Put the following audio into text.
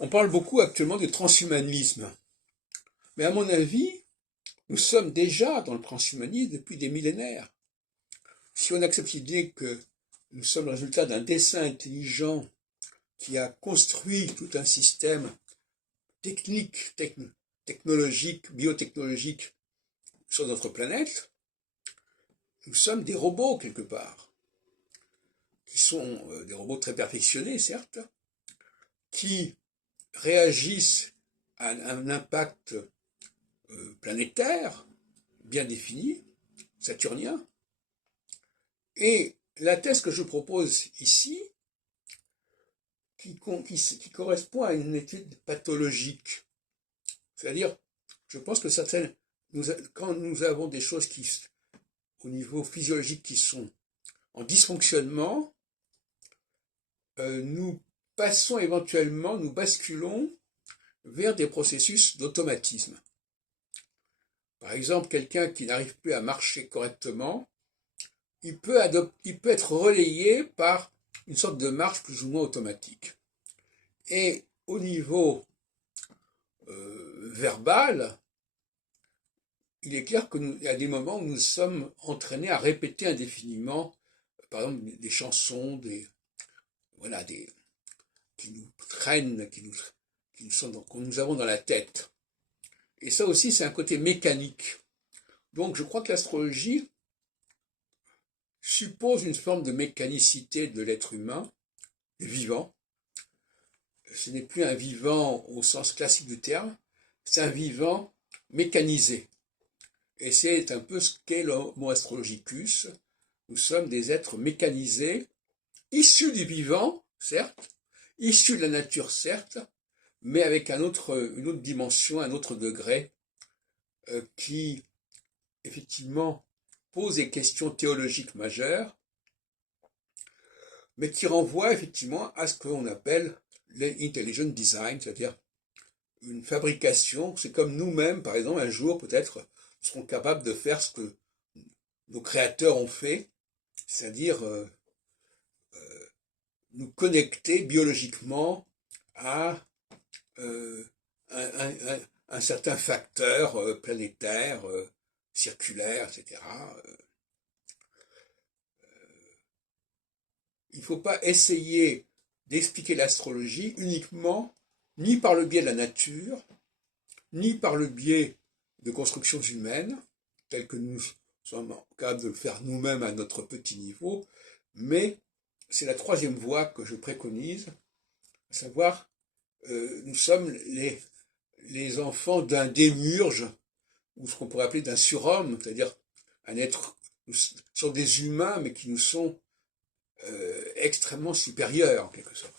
On parle beaucoup actuellement de transhumanisme, mais à mon avis, nous sommes déjà dans le transhumanisme depuis des millénaires. Si on accepte l'idée que nous sommes le résultat d'un dessin intelligent qui a construit tout un système technique, technologique, biotechnologique sur notre planète, nous sommes des robots quelque part, qui sont des robots très perfectionnés, certes, qui réagissent à un impact planétaire bien défini, saturnien. Et la thèse que je propose ici, qui correspond à une étude pathologique, c'est-à-dire, je pense que quand nous avons des choses qui, au niveau physiologique, qui sont en dysfonctionnement, nous passons éventuellement, nous basculons vers des processus d'automatisme. Par exemple, quelqu'un qui n'arrive plus à marcher correctement, il peut être relayé par une sorte de marche plus ou moins automatique. Et au niveau verbal, il est clair qu'il y a des moments où nous sommes entraînés à répéter indéfiniment, par exemple des chansons, qui nous traînent, que nous avons dans la tête. Et ça aussi, c'est un côté mécanique. Donc, je crois que l'astrologie suppose une forme de mécanicité de l'être humain, du vivant. Ce n'est plus un vivant au sens classique du terme, c'est un vivant mécanisé. Et c'est un peu ce qu'est l'homo astrologicus. Nous sommes des êtres mécanisés, issus du vivant, certes, issus de la nature, certes, mais avec une autre dimension, un autre degré, qui, effectivement, pose des questions théologiques majeures, mais qui renvoie effectivement à ce qu'on appelle l'intelligent design, c'est-à-dire une fabrication. C'est comme nous-mêmes, par exemple, un jour peut-être serons capables de faire ce que nos créateurs ont fait, c'est-à-dire nous connecter biologiquement à euh, un certain facteur planétaire, circulaire, etc. Il ne faut pas essayer d'expliquer l'astrologie uniquement ni par le biais de la nature, ni par le biais de constructions humaines, telles que nous sommes capables de le faire nous-mêmes à notre petit niveau, mais c'est la troisième voie que je préconise, à savoir, nous sommes les enfants d'un démiurge, ou ce qu'on pourrait appeler d'un surhomme, c'est-à-dire un être, nous sommes des humains, mais qui nous sont extrêmement supérieurs, en quelque sorte.